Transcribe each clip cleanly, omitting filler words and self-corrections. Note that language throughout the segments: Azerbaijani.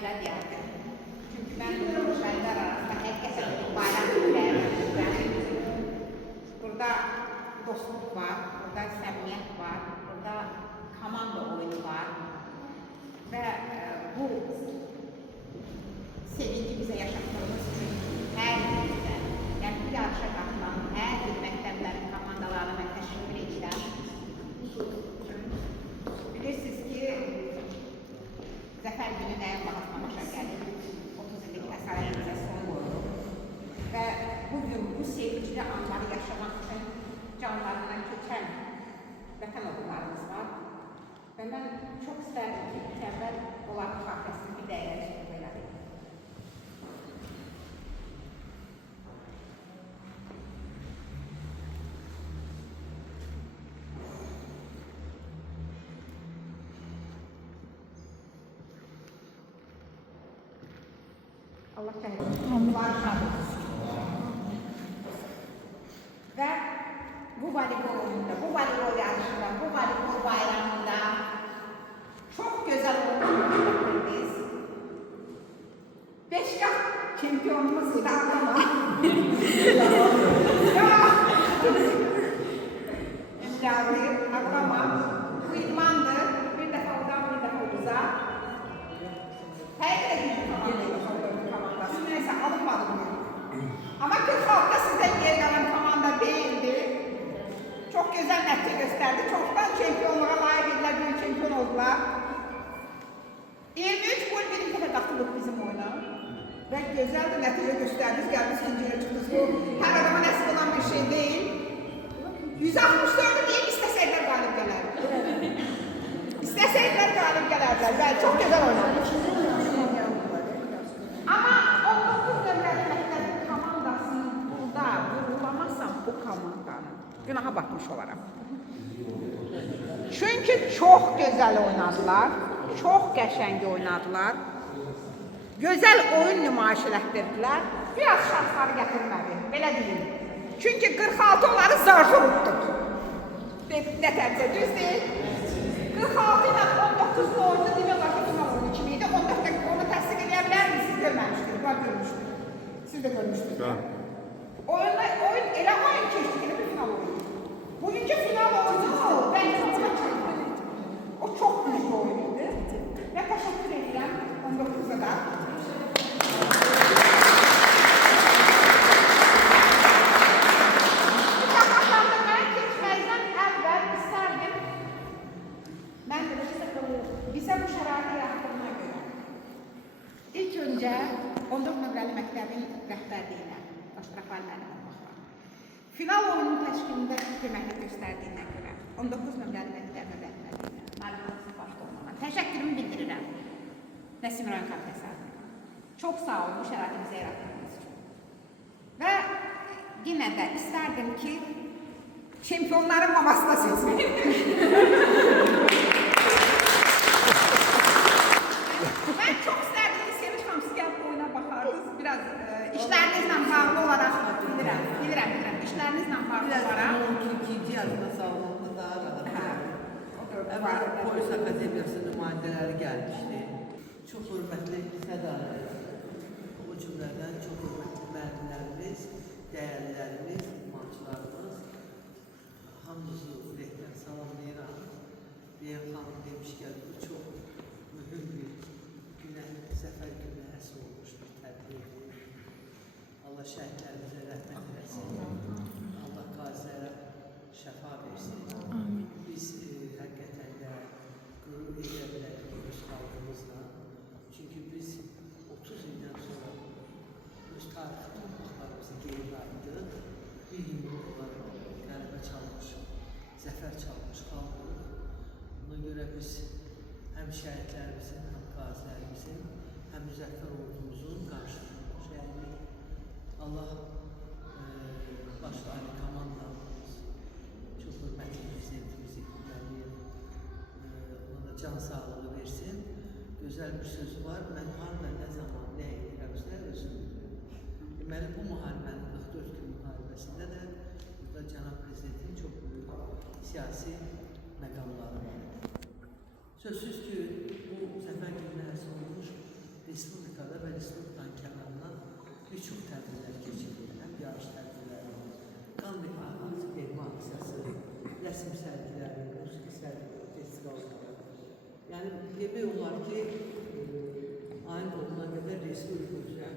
belə deyərdim. Çünki mən bu şəhidlər arasında həqiqətən bir bayram dəyərləndirirəm. Burada dostluq var, burada səmimiyyət var, burada komanda oyunu var və bu sevinci bizə yaşatdığımız üçün hər birimizdə, yəni bu yarışa qatılan hər bir məktəblərin komandalarına mən təşəkkür edirəm. Bilirsiniz ki, Zəfər günü nəyə baxmamışa gəlir, 30 illik əsarətimizə son qoyulur və bugün bu sevincli anları yaşamaq üçün canlarından keçən vətən oğullarımız var və mən çox istərdim ki, ilk əvvəl onların xatirəsini bir dəqiqə üstündə elədik. Allah ve bu voleybol oyununda, bu voleybol yarışında, bu voleybol bayramında çok güzel oyunlar biz. 5 kat şampiyonumuz idi ama. Emrah'ı ama bu idmandı. Bir defa oradan bir defa uza. Her bir komandası neyse alınmadı mı? Ama 46'da sizden geri kalan komanda değildi. Çok güzel netice gösterdi. Çoktan şampiyonluğa layık edilen bir şampiyon oldular. 23 gol birinci defa katıldık bizim oyuna. Ve güzel bir netice gösterdiniz. Geldiniz ikinciye çıktınız. Bu her adama nasip olan bir şey değil. 164'ü değil isteseydiler galip gelerdi. İsteseydiler galip gelerdiler. Ben çok güzel oynadım. Ama 19 nömrəli məktəbin komandasını burada vurulamazsam bu komandanın günaha batmış olaram. Çünkü çok güzel oynadılar, çok qəşəng oynadılar, güzel oyun nümayiş etdirdiler. Biraz şansları gətirmədi, belə deyim. Çünkü 46 onları zarfı utdu. Nətərcə düz deyil. 46 ile 19 bu oyunda demək olar ki, final oyunu kimi idi. 14 dəqiqə onu təsdiq edə bilər mi? Siz görməmişdiniz, ben görmüşdüm. Siz de görmüşdünüz. Oyun elə oyun keçdi, elə bir final oyunu. Bugünkü final oyunu bence ona çəkdi. O çok büyük bir oyunuydu. Ve təşəkkür edirəm 19'da da. Bize bu şəraiti yarattığına göre ilk önce 14 nömrəli məktəbin rəhbərliyinə, Başrafal müəllim olmaqla, final oyunun təşkilində köməklik göstərdiyinə görə 19 nömrəli məktəbin rəhbərliyinə, müəllimimizin başda olmağa təşəkkürümü bildirirəm. Nəsim rayon komitəsinə. Çox sağ olun bu şəraitimizi yarattığınız üçün. Və yine de isterdim ki şampiyonların mamasına seçmeyin. Ben çok isterdim ki Sevinç Hanım siz gelip oyuna bakardınız. Biraz işlerinizle bağlı olarak bilirim. İşlerinizle bağlı olarak. İkinci yarışma savunmamda daha rahat. Polis Akademiyası nümayendeleri gelmişti. Çok hürmetli Sedalar, o cümleden çok hürmetli müəllimlərimiz, değerlilerimiz, idmançılarımız, hamınızı ürəkdən salamlayıram. Beyan xanım demişkən, bu çok mühüm bir günə, Zəfər günə əsr olmuş bir tədbirdir. Allah şəhidlərimizə rəhmət eləsin. Allah qazilərə şəfa versin. Biz həqiqətən də qürur edə bilərik öz xalqımızla. Çünki biz 30 ildən sonra öz tarixi torpaqlarımızı geri qayıtdıq. Bir yumruq olaraq qələbə çalmış, zəfər çalmış xalqıq. Buna görə biz həm şəhidlərimizin, həm qazilərimizin, həm müzəffər ordumuzun qarşısında şəhidlik. Allah başda Ali komandamız, çox hörmətli prezidentimizi Qudəliyev, ona da can sağlığı versin. Gözəl bir sözü var, mən harda nə zaman nə edirəmsə özüm bilirəm. Deməli, bu müharibənin 44 gün müharibəsində də burada cənab prezidentin çox böyük siyasi məqamları var. Sözsüz ki, bu Zəfər gününə əsr olmuş bir ki ayın olduğuna qədər respublika üzrə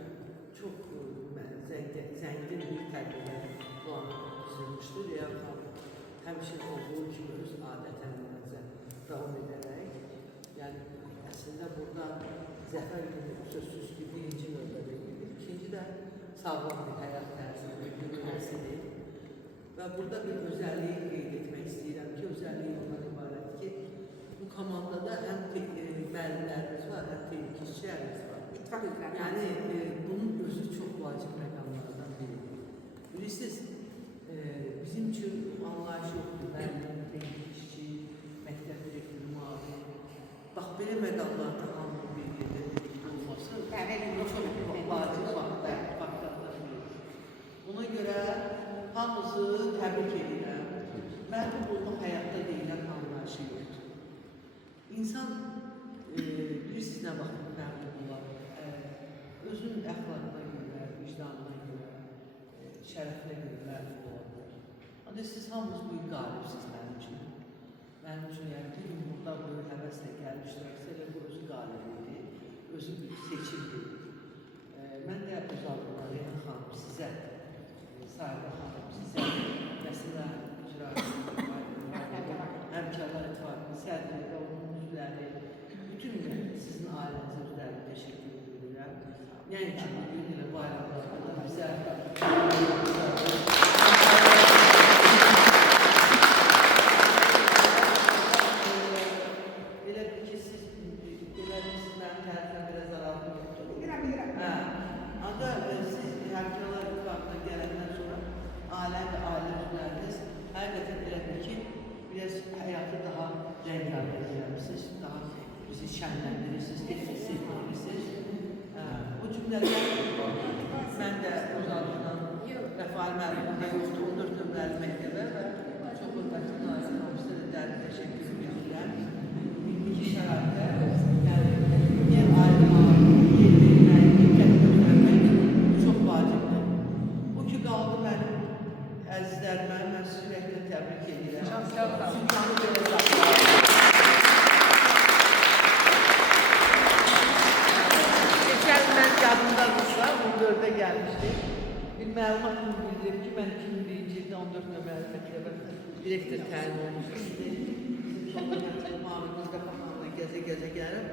çox zəngin bir tədbirlər planı düzülmüşdür. Reyhan xanım həmişə olduğu kimi öz adət-ənənəmizə davam edərək, yəni əslində burada zəfər günü sözsüz ki, birinci növbədə gedir, ikinci də sağlam bir həyat tərzini güdülməsidir. Və burada bir özəlliyi qeyd etmək istəyirəm ki, özəlliyi ondan ibarət ki, bu komandada həm müəllimlərimiz var, həm texnikçilərimiz var. İttifak üzrə. Yəni bunun özü çox vacib məqamlardan biridir. Bilirsiniz, bizim üçün anlayış yoxdur, müəllim, texnikçi, məktəb direktoru, müavin. Bax, belə məqamlarda hamının bir yerdə olması çox vacib faktlardan biridir. Ona görə hamımızı təbrik edirəm. Mənim bunun həyatda deyilən anlayışı yoxdur. İnsan, bilirsiniz nə vaxt məmnun olar, özünün əxlaqına görə, vicdanına görə, şərəfinə görə məmnun olabilir. Ancaq siz hamınız bu il qalibsiniz mənim üçün. Mənim üçün yəni bir gün burada böyle həvəslə gəlmişlərsə, elə bu özü qalibidir, özü bir seçimdir. Mən də öz adıma Reyhan xanım sizə, Sahibə xanım sizə, məsələ icra həmkarlar İttifaqının sədri və onun üzvləri, bütün sizin ailənizə üzrəli təşəkkür edirəm. Yəni ki, bugün elə bayramlarda bizə elə bir ki, siz mənim tərifdən biraz zararlı yoxdur. Bilirəm. Ancaq siz həmkarlar İttifaqına gələndən sonra ailə və ailə üzvləriniz həqiqətən elə bir ki, biraz həyatı daha rəngarəng eləmişsiniz, daha bizi şənləndirirsiniz, tezləşdirirsiniz. Bu cümlələr mən də öz adından Rəfail müəllimdə yoxdur, 14 nömrəli məktəbə və çox hörmətli Nazir Hamizə də dərin təşəkkür edirəm. İndiki şəraitdə, yəni yer ayrılmaq, yer vermək, diqqət göstərmək çox vacibdir. O ki, qaldı mənim əzizlərimə, mən sizi ürəkdən təbrik edirəm. Sülkanı belə saxlayın. Geçən mən yadımdadırsa, 14'e gəlmişdim. Bir məlumat bildirdim ki, mən 2001-ci ildə 14 nömrəli məktəbə direktor təyin olmuşdur. Mavinimiz də pamanla gəzə-gəzə gəlib.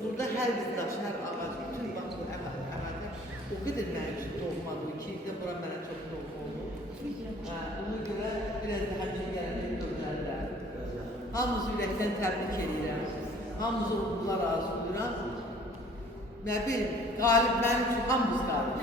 Burada hər bir daş, hər ağac, bütün bax bu əmədə o qədər mənim üçün doğmadı ki, ildə bura mənə çox doğma oldu. Ona görə biraz da həmçin gələcək dövlərlər. Hamınızı ürəkdən təbrik edirəm. Hamınızı uğurlar razı oluram. Nə bileyim, qalib mənim üçün hamımız qalib.